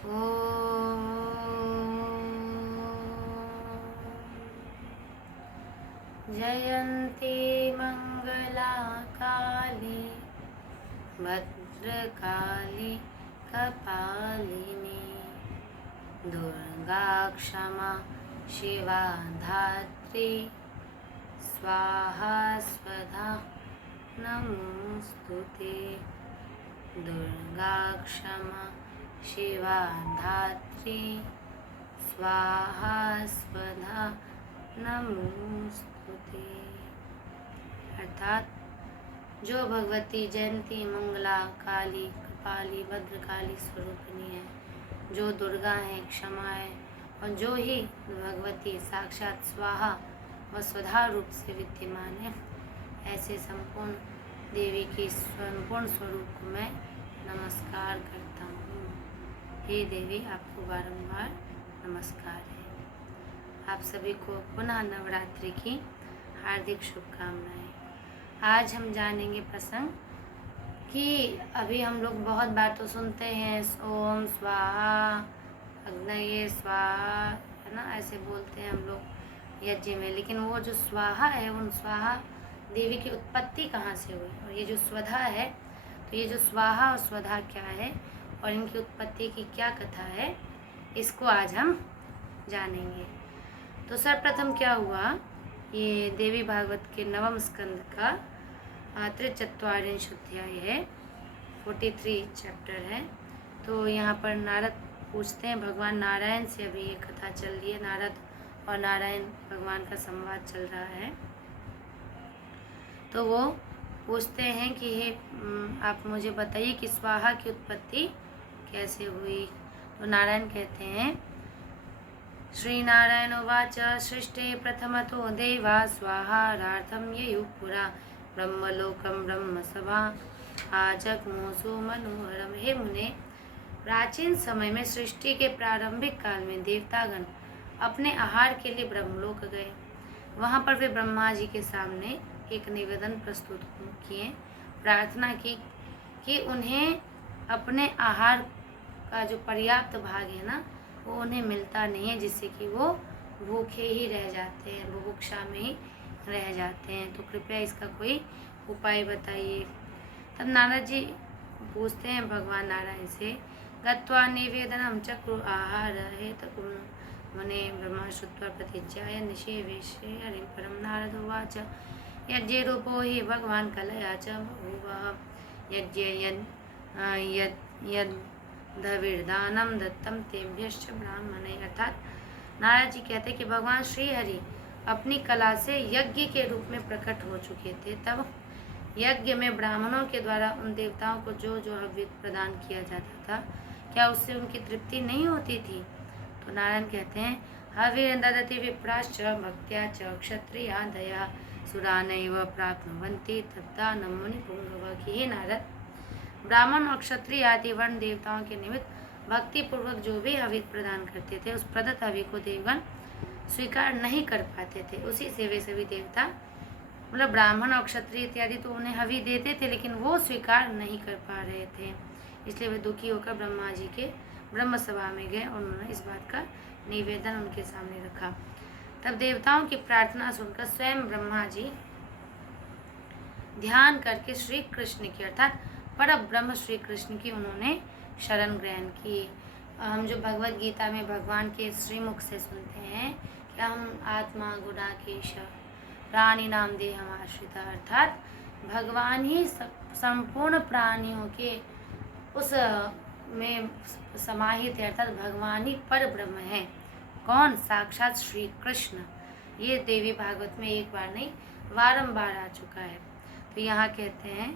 ॐ जयन्ती मंगला काली भद्रकाली कपालिनी दुर्गा क्षमा शिवा धात्री स्वाहा स्वधा नमोस्तुते। दुर्गा क्षमा शिवा धात्री स्वाहा स्वधा नमोस्तुते। अर्थात जो भगवती जयंती मंगला काली कपाली भद्रकाली स्वरूपिणी है, जो दुर्गा है, क्षमा है, और जो ही भगवती साक्षात स्वाहा व स्वधा रूप से विद्यमान है, ऐसे संपूर्ण देवी की संपूर्ण स्वरूप को मैं नमस्कार करता हूँ। हे देवी, आपको बारंबार नमस्कार है। आप सभी को पुनः नवरात्रि की हार्दिक शुभकामनाएं। आज हम जानेंगे प्रसंग कि अभी हम लोग बहुत बार तो सुनते हैं ओम स्वाहा अग्नये स्वाहा, है ना, ऐसे बोलते हैं हम लोग यज्ञ में। लेकिन वो जो स्वाहा है, उन स्वाहा देवी की उत्पत्ति कहाँ से हुई, और ये जो स्वधा है, तो ये जो स्वाहा और स्वधा क्या है और इनकी उत्पत्ति की क्या कथा है, इसको आज हम जानेंगे। तो सर्वप्रथम क्या हुआ, ये देवी भागवत के नवम स्कंद का 43 अध्याय है, 43 चैप्टर है। तो यहाँ पर नारद पूछते हैं, भगवान नारायण से अभी ये कथा चल रही है, नारद और नारायण भगवान का संवाद चल रहा है। तो वो पूछते हैं कि हे आप मुझे बताइए कि स्वाहा की उत्पत्ति कैसे हुई। तो नारायण कहते हैं, श्री नारायण उवाच सृष्टे प्रथमतो देवा स्वाहारार्थं ययुः पुरा ब्रह्मलोकं ब्रह्मसभा आजग्मुषु मनोहरम। हे मुने, प्राचीन समय में सृष्टि के प्रारंभिक काल में देवतागण अपने आहार के लिए ब्रह्मलोक गए। वहाँ पर वे ब्रह्मा जी के सामने एक निवेदन प्रस्तुत किए, प्रार्थना की कि उन्हें अपने आहार का जो पर्याप्त भाग है ना, वो उन्हें मिलता नहीं है, जिससे कि वो भूखे ही रह जाते हैं, बुभुक्षा में ही रह जाते हैं। तो कृपया इसका कोई उपाय बताइए। तब नारद जी पूछते हैं भगवान नारायण से, गत्वा निवेदनम चक्रु आहार हेतुकुं मुने ब्रह्मा श्रुत्वा प्रतिज्ञाय निषेवेशे हरिं परं। नारद उवाच यज्ञे रूपो हि भगवान कलया च बभूव यज्ञे यद्विर्दानं दत्तं तेभ्यश्च ब्राह्मणे। अर्थात नारद जी कहते कि भगवान श्री हरि अपनी कला से यज्ञ के रूप में प्रकट हो चुके थे। तब यज्ञ में ब्राह्मणों के द्वारा उन देवताओं को जो जो हव्य प्रदान किया जाता था, क्या उससे उनकी तृप्ति नहीं होती थी। तो नारायण कहते हैं, हविर् ददति विप्राश्च भक्त्या च क्षत्रिया दया सुरानैव प्राप्नुवन्ति तद्दानं मुनिपुंगव। कि हे नारद, ब्राह्मण और क्षत्रिय आदि वर्ण देवताओं के निमित्त भक्ति पूर्वक जो भी हवि प्रदान करते थे, उस प्रदत्त हवि को देवगण स्वीकार नहीं कर पाते थे। उसी से वे सभी देवता, मतलब ब्राह्मण और क्षत्रिय इत्यादि, तो उन्हें हवि देते थे, लेकिन वो स्वीकार नहीं कर पा रहे थे। इसलिए वे दुखी होकर ब्रह्मा जी के ब्रह्म सभा में गए और उन्होंने इस बात का निवेदन उनके सामने रखा। तब देवताओं की प्रार्थना सुनकर स्वयं ब्रह्मा जी ध्यान करके श्री कृष्ण की, अर्थात पर ब्रह्म श्री कृष्ण की उन्होंने शरण ग्रहण की। हम जो भगवत गीता में भगवान के श्रीमुख से सुनते हैं कि हम आत्मा गुणाकेश प्राणी नाम देहम आश्रिता, अर्थात भगवान ही संपूर्ण प्राणियों के उस में समाहित है, अर्थात भगवान ही पर ब्रह्म है। कौन? साक्षात श्री कृष्ण। ये देवी भागवत में एक बार नहीं बारंबार आ चुका है। तो यहाँ कहते हैं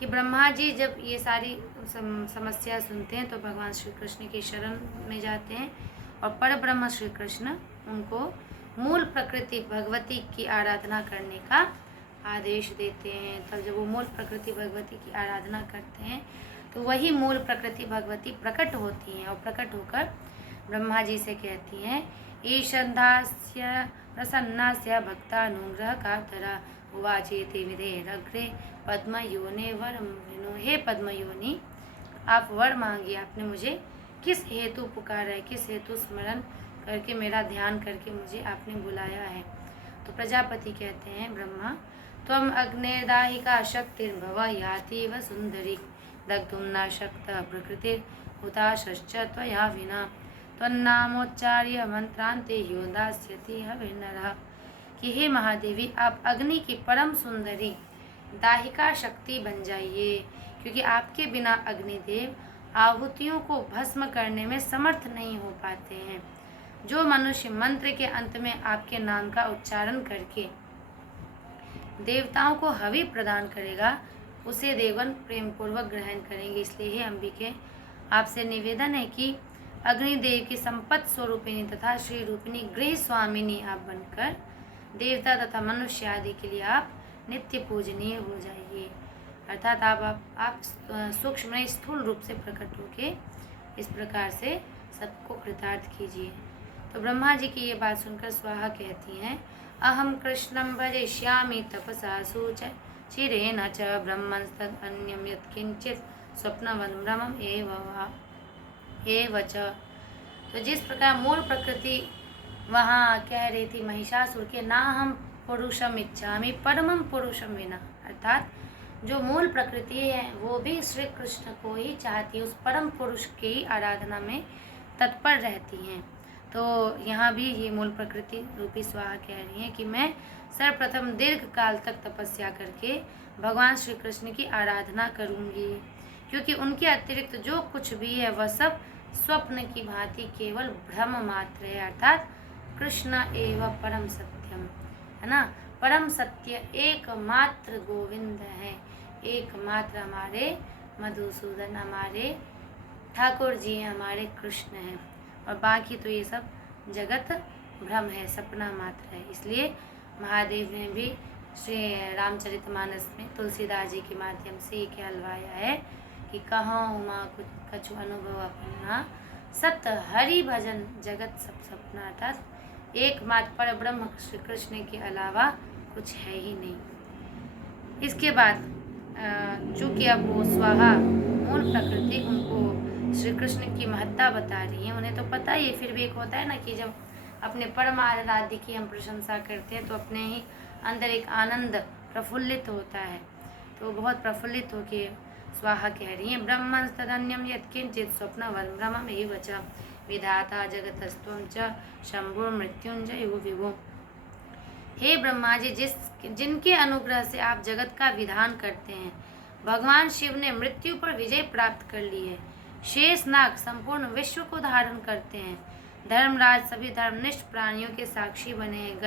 कि ब्रह्मा जी जब ये सारी समस्या सुनते हैं तो भगवान श्री कृष्ण की शरण में जाते हैं और पर ब्रह्म श्री कृष्ण उनको मूल प्रकृति भगवती की आराधना करने का आदेश देते हैं। तब जब वो मूल प्रकृति भगवती की आराधना करते हैं तो वही मूल प्रकृति भगवती प्रकट होती हैं और प्रकट होकर ब्रह्मा जी से कहती हैं, ईशन्दास्य प्रसन्नास्य भक्तानुग्रह कातरा उवाचेति विधेरग्रे पद्मयोने वरम विनो। हे पद्मयोनि, आप वर मांगिए, आपने मुझे किस हेतु पुकारा है, किस हेतु स्मरण करके मेरा ध्यान करके मुझे आपने बुलाया है। तो प्रजापति कहते हैं ब्रह्मा, त्वम अग्नेदाहिका शक्तिर्भव याति व सुंदरी दग्धुम न शक्त प्रकृतिर हुताशश्च त्वया विना त्वन्नामोच्चार्य मंत्रांते यो दास्यति हविर्नरः। कि हे महादेवी, आप अग्नि की परम सुंदरी दाहिका शक्ति बन जाइए, क्योंकि आपके बिना अग्निदेव आहुतियों को भस्म करने में समर्थ नहीं हो पाते हैं। जो मनुष्य मंत्र के अंत में आपके नाम का उच्चारण करके देवताओं को हवि प्रदान करेगा, उसे देवगण प्रेम पूर्वक ग्रहण करेंगे। इसलिए हे अंबिके, आपसे निवेदन है कि अग्निदेव की संपत्ति स्वरूपिणी तथा श्री रूपिणी गृह स्वामिनी आप बनकर देवता तथा मनुष्य आदि के लिए आप नित्य पूजनीय हो जाइए। अर्थात आप सूक्ष्म स्थूल रूप से प्रकट होके इस प्रकार से सबको कृतार्थ कीजिए। तो ब्रह्मा जी की ये बात सुनकर स्वाहा कहती हैं, अहम कृष्णं भजिष्यामि तपसा चिरेण च ब्रह्मंस्तदन्यं यत्किंचित् स्वप्नवन्भ्रमम् एव च। तो जिस प्रकार मूल प्रकृति वहाँ कह रही थी महिषासुर के, ना हम पुरुषम इच्छामि परमम पुरुषम विना, अर्थात जो मूल प्रकृति है वो भी श्री कृष्ण को ही चाहती है, उस परम पुरुष की ही आराधना में तत्पर रहती हैं। तो यहाँ भी ये मूल प्रकृति रूपी स्वाहा कह रही हैं कि मैं सर्वप्रथम दीर्घ काल तक तपस्या करके भगवान श्री कृष्ण की आराधना करूँगी, क्योंकि उनके अतिरिक्त जो कुछ भी है वह सब स्वप्न की भांति केवल भ्रम मात्र है। अर्थात कृष्ण एवं परम सत्यम, है ना। परम सत्य एकमात्र गोविंद है, एकमात्र हमारे मधुसूदन, हमारे ठाकुर जी हमारे कृष्ण हैं, और बाकी तो ये सब जगत भ्रम है, सपना मात्र है। इसलिए महादेव ने भी श्री रामचरितमानस में तुलसीदास जी के माध्यम से ये कहलवाया है कि कहाँ उमा कुछ कछु अनुभव अपना, सत हरि भजन जगत सब सपना। अर्थात एकमात्र पर ब्रह्म श्री कृष्ण के अलावा कुछ है ही नहीं। इसके बाद चूँकि अब वो स्वाहा मूल प्रकृति उनको श्री कृष्ण की महत्ता बता रही है, उन्हें तो पता ही है, फिर भी एक होता है ना कि जब अपने परम आराध्य की हम प्रशंसा करते हैं तो अपने ही अंदर एक आनंद प्रफुल्लित होता है। तो बहुत प्रफुल्लित होके स्वाहा कह रही हैं, ब्रह्मंस्तदन्यं यत्किंचित् स्वप्नवन्भ्रमम् एव च विधाता जगतस्त्वं च शंभुर्मृत्युंजयो विभो। हे ब्रह्मा जी, जिनके अनुग्रह से आप जगत का विधान करते हैं, भगवान शिव ने मृत्यु पर विजय प्राप्त कर ली है। शेषनाग संपूर्ण विश्व को धारण करते हैं। धर्मराज सभी धर्मनिष्ठ प्राणियों के साक्षी बने हैं।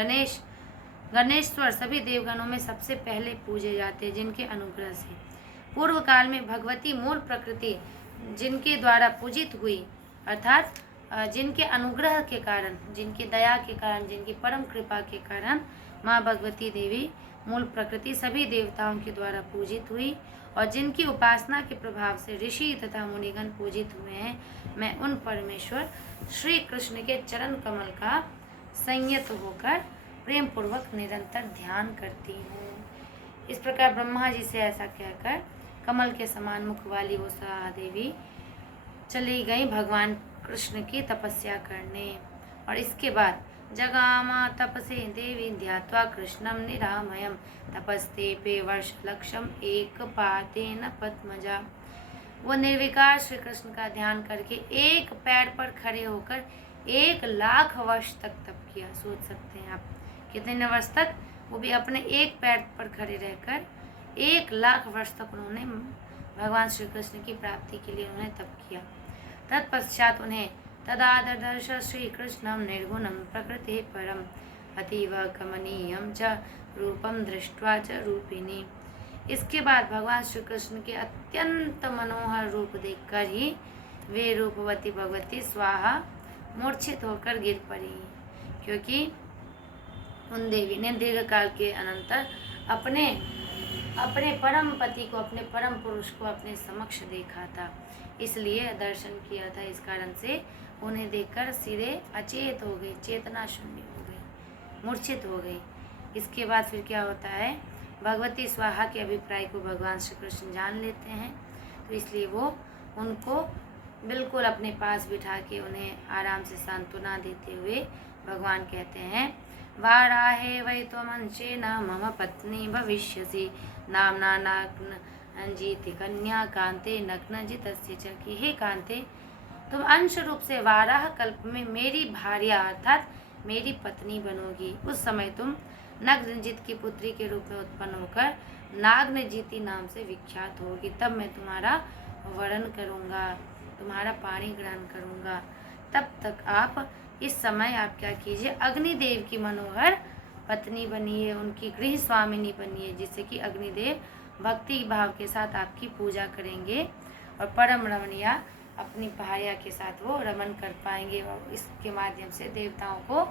गणेश्वर सभी देवगणों में सबसे पहले पूजे जाते हैं, जिनके अनुग्रह से पूर्व काल में भगवती मूल प्रकृति जिनके द्वारा पूजित हुई, अर्थात जिनके अनुग्रह के कारण, जिनकी दया के कारण, जिनकी परम कृपा के कारण माँ भगवती देवी मूल प्रकृति सभी देवताओं के द्वारा पूजित हुई, और जिनकी उपासना के प्रभाव से ऋषि तथा मुनिगण पूजित हुए हैं। मैं उन परमेश्वर श्री कृष्ण के चरण कमल का संयत होकर प्रेम पूर्वक निरंतर ध्यान करती हूँ। इस प्रकार ब्रह्मा जी से ऐसा कहकर कमल के समान मुख वाली वो स्वाहा देवी चली गई भगवान कृष्ण की तपस्या करने। और इसके बाद जगामा तपसे देवी ध्यात्वा कृष्णम निरामयम तपस्ते पे वर्ष लक्षम एक पातेन पद्मजा। वो निर्विकार श्री कृष्ण का ध्यान करके एक पैर पर खड़े होकर 1,00,000 वर्ष तक तप किया। सोच सकते हैं आप कितने वर्ष तक, वो भी अपने एक पैर पर खड़े रहकर 1,00,000 वर्ष तक उन्होंने भगवान श्री कृष्ण की प्राप्ति के लिए उन्होंने तप किया। तत्पश्चात उन्हें तदादर्श श्री कृष्णम निर्गुणम प्रकृति परम अतीव कमनीयम च रूपम दृष्ट्वा च रूपिणी। इसके बाद भगवान श्री कृष्ण के अत्यंत मनोहर रूप देखकर ही वे रूपवती भगवती स्वाहा मूर्छित होकर गिर पड़ी, क्योंकि उन देवी ने दीर्घ काल के अनंतर अपने परम पति को, अपने परम पुरुष को अपने समक्ष देखा था, इसलिए दर्शन किया था। इस कारण से उन्हें देखकर सीधे अचेत हो गई, चेतना शून्य हो गई, मूर्छित हो गई। इसके बाद फिर क्या होता है, भगवती स्वाहा के अभिप्राय को भगवान श्री कृष्ण जान लेते हैं, तो इसलिए वो उनको बिल्कुल अपने पास बिठा के उन्हें आराम से सांत्वना देते हुए भगवान कहते हैं, वाराहे वै त्वमंशेन मम पत्नी भविष्यसि नाम्ना नाग्न जीति कन्या कांते नग्न जितस्य च। कि हे कांते, तुम अंश रूप से वाराह कल्प में मेरी भार्या अर्थात मेरी पत्नी बनोगी। उस समय तुम नग्नजित की पुत्री के रूप में उत्पन्न होकर नाग्नजिति नाम से विख्यात होगी। तब मैं तुम्हारा वरण करूँगा, तुम्हारा पाणी ग्रहण करूँगा। तब तक आप इस समय आप क्या कीजिए, अग्निदेव की मनोहर पत्नी बनिए, उनकी गृह स्वामिनी बनिए, जिससे कि अग्निदेव भक्ति भाव के साथ आपकी पूजा करेंगे और परम रमणीय अपनी भार्या के साथ वो रमन कर पाएंगे और इसके माध्यम से देवताओं को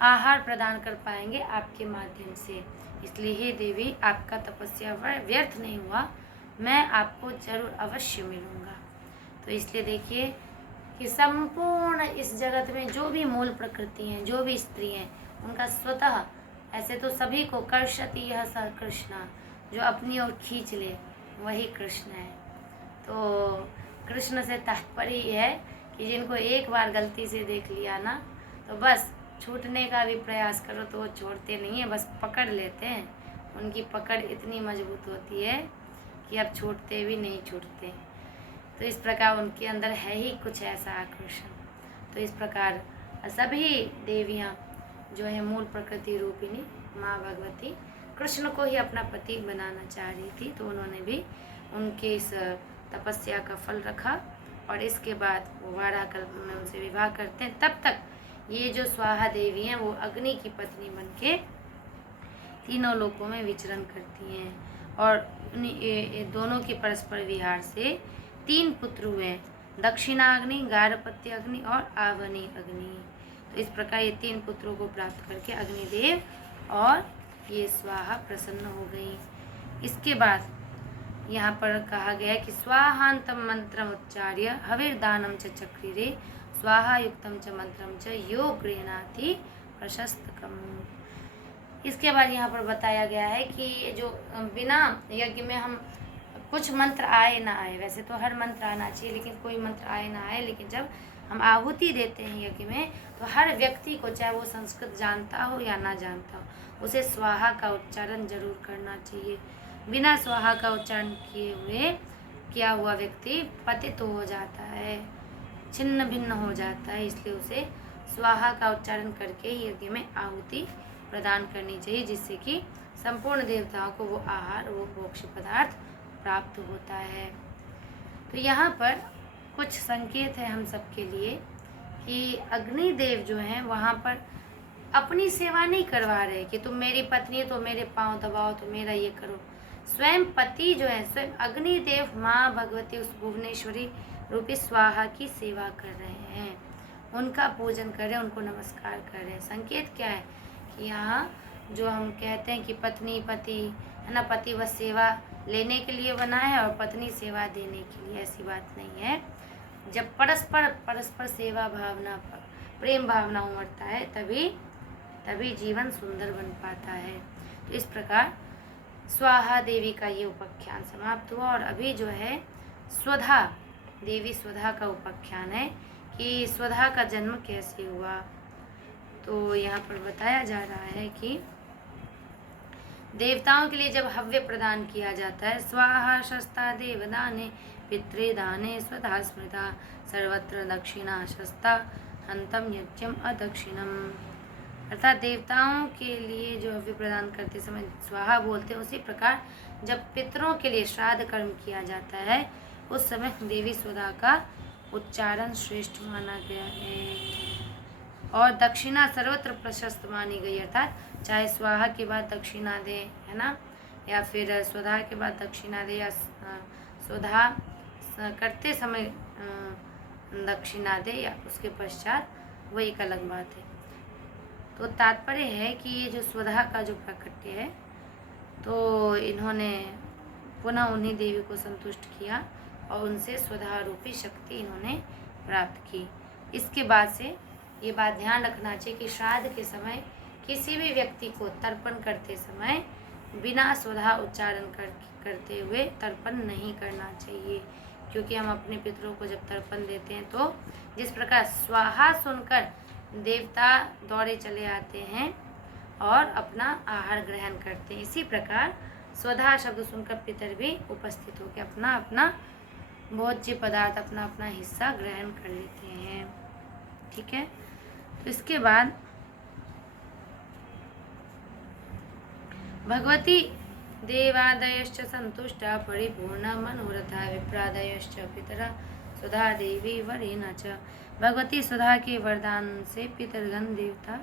आहार प्रदान कर पाएंगे आपके माध्यम से। इसलिए हे देवी, आपका तपस्या व्यर्थ नहीं हुआ, मैं आपको जरूर अवश्य मिलूंगा। तो इसलिए देखिए कि संपूर्ण इस जगत में जो भी मूल प्रकृति हैं, जो भी स्त्री हैं, उनका स्वतः ऐसे तो सभी को कर्षति यह स कृष्णा, जो अपनी ओर खींच ले वही कृष्ण है। तो कृष्ण से तात्पर्य है कि जिनको एक बार गलती से देख लिया ना, तो बस छूटने का भी प्रयास करो तो वो छोड़ते नहीं है, बस पकड़ लेते हैं। उनकी पकड़ इतनी मजबूत होती है कि अब छूटते भी नहीं छूटते। तो इस प्रकार उनके अंदर है ही कुछ ऐसा आकर्षण। तो इस प्रकार सभी देवियाँ जो है मूल प्रकृति रूपिणी माँ भगवती कृष्ण को ही अपना पति बनाना चाह रही थी, तो उन्होंने भी उनके इस तपस्या का फल रखा और इसके बाद वो वाराकल्प में उनसे विवाह करते हैं। तब तक ये जो स्वाहा देवी हैं वो अग्नि की पत्नी बनके तीनों लोकों में विचरण करती हैं और दोनों के परस्पर विहार से 3 पुत्र हुए, दक्षिणाग्नि, गारहपत्य अग्नि और आवनी अग्नि। तो इस प्रकार ये 3 पुत्रों को प्राप्त करके अग्निदेव और ये स्वाहा प्रसन्न हो गई। इसके बाद यहाँ पर कहा गया है कि स्वाहांतम मंत्रम उच्चार्य हविर्दानम च चक्रिरे स्वाहा युक्तम च मंत्रम च यो गृह्णाति प्रशस्तकम। इसके बाद यहाँ पर बताया गया है कि जो बिना यज्ञ में हम कुछ मंत्र आए ना आए, वैसे तो हर मंत्र आना चाहिए, लेकिन कोई मंत्र आए ना आए, लेकिन जब हम आहुति देते हैं यज्ञ में तो हर व्यक्ति को, चाहे वो संस्कृत जानता हो या ना जानता हो, उसे स्वाहा का उच्चारण जरूर करना चाहिए। बिना स्वाहा का उच्चारण किए हुए किया हुआ व्यक्ति पतित हो जाता है, छिन्न भिन्न हो जाता है। इसलिए उसे स्वाहा का उच्चारण करके ही यज्ञ में आहुति प्रदान करनी चाहिए, जिससे कि संपूर्ण देवताओं को वो आहार, वो भोक्ष्य पदार्थ प्राप्त होता है। तो यहाँ पर कुछ संकेत है हम सबके लिए कि अग्निदेव जो हैं वहाँ पर अपनी सेवा नहीं करवा रहे कि तुम मेरी पत्नी तो मेरे पाँव दबाओ, तो मेरा ये करो। स्वयं पति जो है, स्वयं अग्निदेव माँ भगवती उस भुवनेश्वरी रूपी स्वाहा की सेवा कर रहे हैं, उनका पूजन कर रहे हैं, उनको नमस्कार कर रहे हैं। संकेत क्या है कि यहाँ जो हम कहते हैं कि पत्नी पति है ना, पति बस सेवा लेने के लिए बना है और पत्नी सेवा देने के लिए, ऐसी बात नहीं है। जब परस्पर सेवा भावना, प्रेम भावना उमड़ता है, तभी जीवन सुंदर बन पाता है। तो इस प्रकार स्वाहा देवी का ये उपाख्यान समाप्त हुआ और अभी जो है स्वधा देवी, स्वधा का उपाख्यान है कि स्वधा का जन्म कैसे हुआ। तो यहाँ पर बताया जा रहा है कि देवताओं के लिए जब हव्य प्रदान किया जाता है, स्वाहा शस्ता देवदाने पितृदाने स्वधा स्मृता सर्वत्र दक्षिणा शस्ता हंतम यज्ञम अदक्षिणम। अर्थात देवताओं के लिए जो हव्य प्रदान करते समय स्वाहा बोलते हैं, उसी प्रकार जब पितरों के लिए श्राद्ध कर्म किया जाता है उस समय देवी स्वधा का उच्चारण श्रेष्ठ माना गया है। और दक्षिणा सर्वत्र प्रशस्त मानी गई, अर्थात चाहे स्वाहा के बाद दक्षिणा दे, है ना, या फिर स्वधा के बाद दक्षिणा दे, या स्वधा करते समय दक्षिणा दे, या उसके पश्चात, वो एक अलग बात है। तो तात्पर्य है कि ये जो स्वधा का जो प्राकट्य है, तो इन्होंने पुनः उन्हीं देवी को संतुष्ट किया और उनसे स्वधा रूपी शक्ति इन्होंने प्राप्त की। इसके बाद से ये बात ध्यान रखना चाहिए कि श्राद्ध के समय किसी भी व्यक्ति को तर्पण करते समय बिना स्वधा उच्चारण करते हुए तर्पण नहीं करना चाहिए, क्योंकि हम अपने पितरों को जब तर्पण देते हैं तो जिस प्रकार स्वाहा सुनकर देवता दौड़े चले आते हैं और अपना आहार ग्रहण करते हैं, इसी प्रकार स्वधा शब्द सुनकर पितर भी उपस्थित होकर अपना अपना भोज्य पदार्थ, अपना अपना हिस्सा ग्रहण कर लेते हैं। ठीक है, तो इसके बाद भगवती देवादयश्च संतुष्टा परिपूर्ण मनोरथा विप्रादयश्च पितरा सुधा देवी वरेण च। भगवती सुधा के वरदान से पितरगण देवता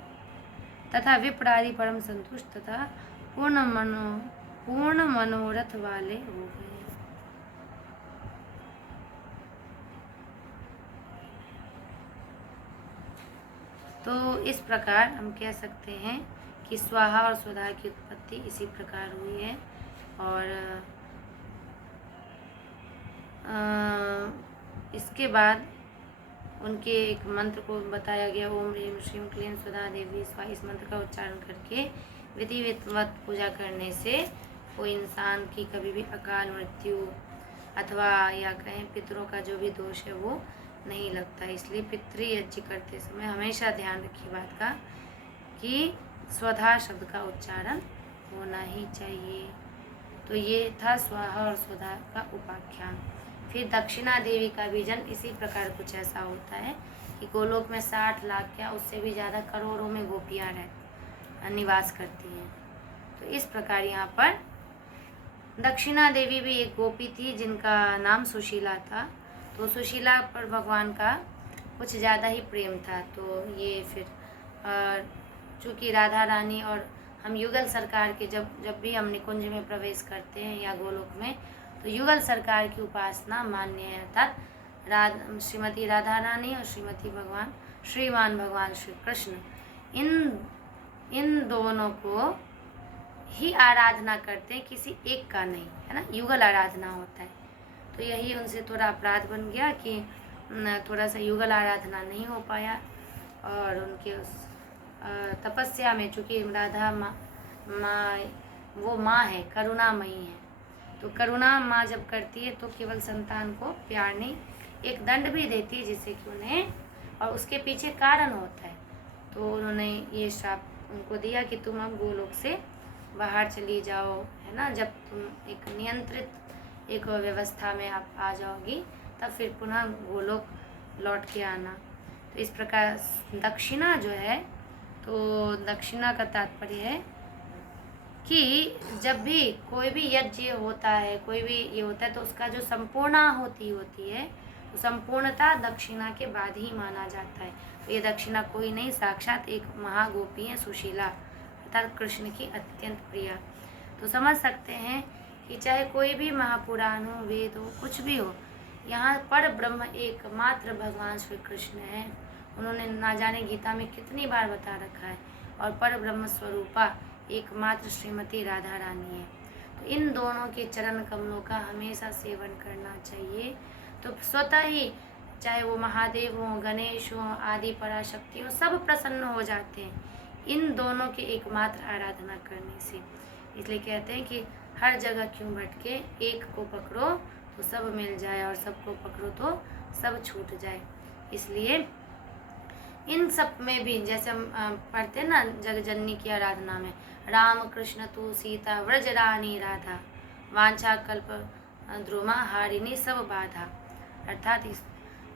तथा विप्रादि परम संतुष्ट तथा पूर्ण मनोरथ वाले हो गए। तो इस प्रकार हम कह सकते हैं कि स्वाहा और स्वधा की उत्पत्ति इसी प्रकार हुई है। और इसके बाद उनके एक मंत्र को बताया गया, ओम ह्रीं श्रीं क्लीं स्वधा देवी स्वाहा। इस मंत्र का उच्चारण करके विधिवत पूजा करने से कोई इंसान की कभी भी अकाल मृत्यु अथवा या कहें पितरों का जो भी दोष है वो नहीं लगता। इसलिए पितृयज्ञ करते समय हमेशा ध्यान रखिए बात का कि स्वधा शब्द का उच्चारण होना ही चाहिए। तो ये था स्वाहा और स्वधा का उपाख्यान। फिर दक्षिणा देवी का भी जन्म इसी प्रकार कुछ ऐसा होता है कि गोलोक में 60 लाख क्या उससे भी ज़्यादा करोड़ों में गोपियाँ निवास करती हैं। तो इस प्रकार यहाँ पर दक्षिणा देवी भी एक गोपी थी जिनका नाम सुशीला था। तो सुशीला पर भगवान का कुछ ज़्यादा ही प्रेम था। तो ये फिर चूँकि राधा रानी और हम युगल सरकार के जब भी हम निकुंज में प्रवेश करते हैं या गोलोक में, तो युगल सरकार की उपासना मान्य है। अर्थात श्रीमती राधा रानी और श्रीमान भगवान श्री कृष्ण इन दोनों को ही आराधना करते हैं, किसी एक का नहीं, है ना, युगल आराधना होता है। तो यही उनसे थोड़ा अपराध बन गया कि थोड़ा सा युगल आराधना नहीं हो पाया। और उनके उस तपस्या में चूँकि राधा माँ वो माँ है, करुणामयी है, तो करुणा माँ जब करती है तो केवल संतान को प्यार नहीं, एक दंड भी देती है जिससे कि उन्हें, और उसके पीछे कारण होता है। तो उन्होंने ये श्राप उनको दिया कि तुम अब गोलोक से बाहर चली जाओ, है ना, जब तुम एक नियंत्रित एक व्यवस्था में आप आ जाओगी तब फिर पुनः गोलोक लौट के आना। तो इस प्रकार दक्षिणा जो है, तो दक्षिणा का तात्पर्य है कि जब भी कोई भी यज्ञ होता है, कोई भी ये होता है, तो उसका जो संपूर्णा होती है, तो संपूर्णता दक्षिणा के बाद ही माना जाता है। तो ये दक्षिणा कोई नहीं, साक्षात एक महागोपी है सुशीला, अर्थात कृष्ण की अत्यंत प्रिया। तो समझ सकते हैं कि चाहे कोई भी महापुराण हो, वेद हो, कुछ भी हो, यहाँ पर ब्रह्म एकमात्र भगवान श्री कृष्ण है। उन्होंने ना जाने गीता में कितनी बार बता रखा है। और पर ब्रह्म स्वरूपा एकमात्र श्रीमती राधा रानी है। तो इन दोनों के चरण कमलों का हमेशा सेवन करना चाहिए। तो स्वतः ही चाहे वो महादेव हो, गणेश हो, आदि पराशक्ति हो, सब प्रसन्न हो जाते हैं इन दोनों के एकमात्र आराधना करने से। इसलिए कहते हैं कि हर जगह क्यों भटके, एक को पकड़ो तो सब मिल जाए, और सबको पकड़ो तो सब छूट जाए। इसलिए इन सब में भी जैसे हम पढ़ते हैं ना जगजननी की आराधना में, राम कृष्ण तू सीता व्रज रानी राधा वांछा कल्प ध्रुमा हारिणी सब बाधा। अर्थात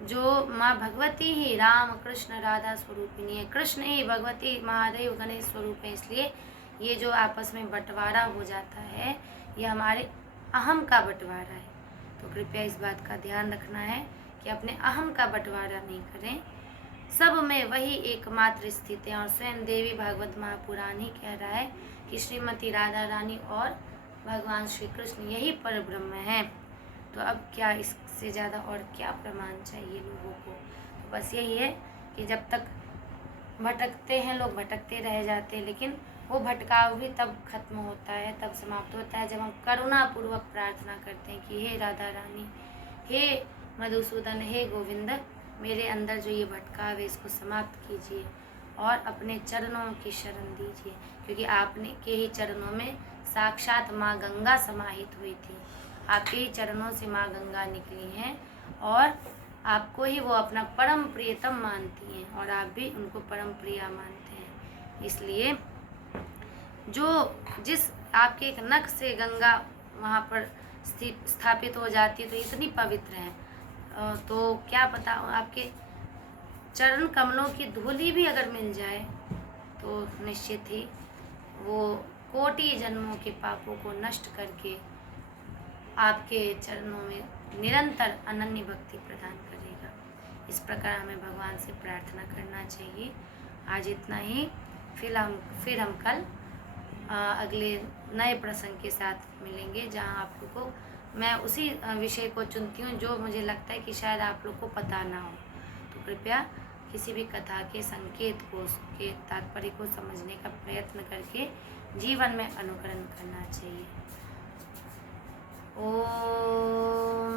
जो माँ भगवती ही राम कृष्ण राधा स्वरूपिणी है, कृष्ण ही भगवती महादेव गणेश स्वरूप है। इसलिए ये जो आपस में बंटवारा हो जाता है, ये हमारे अहम का बंटवारा है। तो कृपया इस बात का ध्यान रखना है कि अपने अहम का बंटवारा नहीं करें। सब में वही एकमात्र स्थित है। और स्वयं देवी भागवत महापुराण ही कह रहा है कि श्रीमती राधा रानी और भगवान श्री कृष्ण यही पर ब्रह्म है। तो अब क्या इससे ज़्यादा और क्या प्रमाण चाहिए लोगों को। तो बस यही है कि जब तक भटकते हैं लोग, भटकते रह जाते हैं, लेकिन वो भटकाव भी तब खत्म होता है, तब समाप्त होता है जब हम करुणापूर्वक प्रार्थना करते हैं कि हे राधा रानी, हे मधुसूदन, हे गोविंद, मेरे अंदर जो ये भटकाव है इसको समाप्त कीजिए और अपने चरणों की शरण दीजिए। क्योंकि आपने के ही चरणों में साक्षात माँ गंगा समाहित हुई थी आपके ही चरणों से माँ गंगा निकली हैं और आपको ही वो अपना परम प्रियतम मानती हैं और आप भी उनको परम प्रिया मानते हैं। इसलिए जो जिस आपके एक नख से गंगा वहाँ पर स्थापित हो जाती है तो इतनी पवित्र है, तो क्या पता आपके चरण कमलों की धूली भी अगर मिल जाए तो निश्चित ही वो कोटि जन्मों के पापों को नष्ट करके आपके चरणों में निरंतर अनन्य भक्ति प्रदान करेगा। इस प्रकार हमें भगवान से प्रार्थना करना चाहिए। आज इतना ही, फिर हम कल अगले नए प्रसंग के साथ मिलेंगे, जहां आप लोग को मैं उसी विषय को चुनती हूँ जो मुझे लगता है कि शायद आप लोग को पता ना हो। तो कृपया किसी भी कथा के संकेत को, उसके तात्पर्य को समझने का प्रयत्न करके जीवन में अनुकरण करना चाहिए। ओम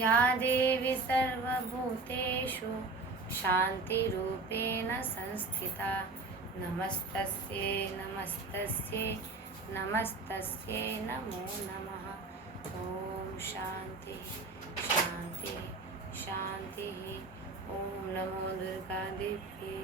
या देवी सर्वभूतेषु शान्तिरूपेण संस्थिता नमस्तस्यै नमस्तस्यै नमस्तस्यै नमो नमः। ओम शांति शांति शांति। ओम नमो दुर्गा देवी।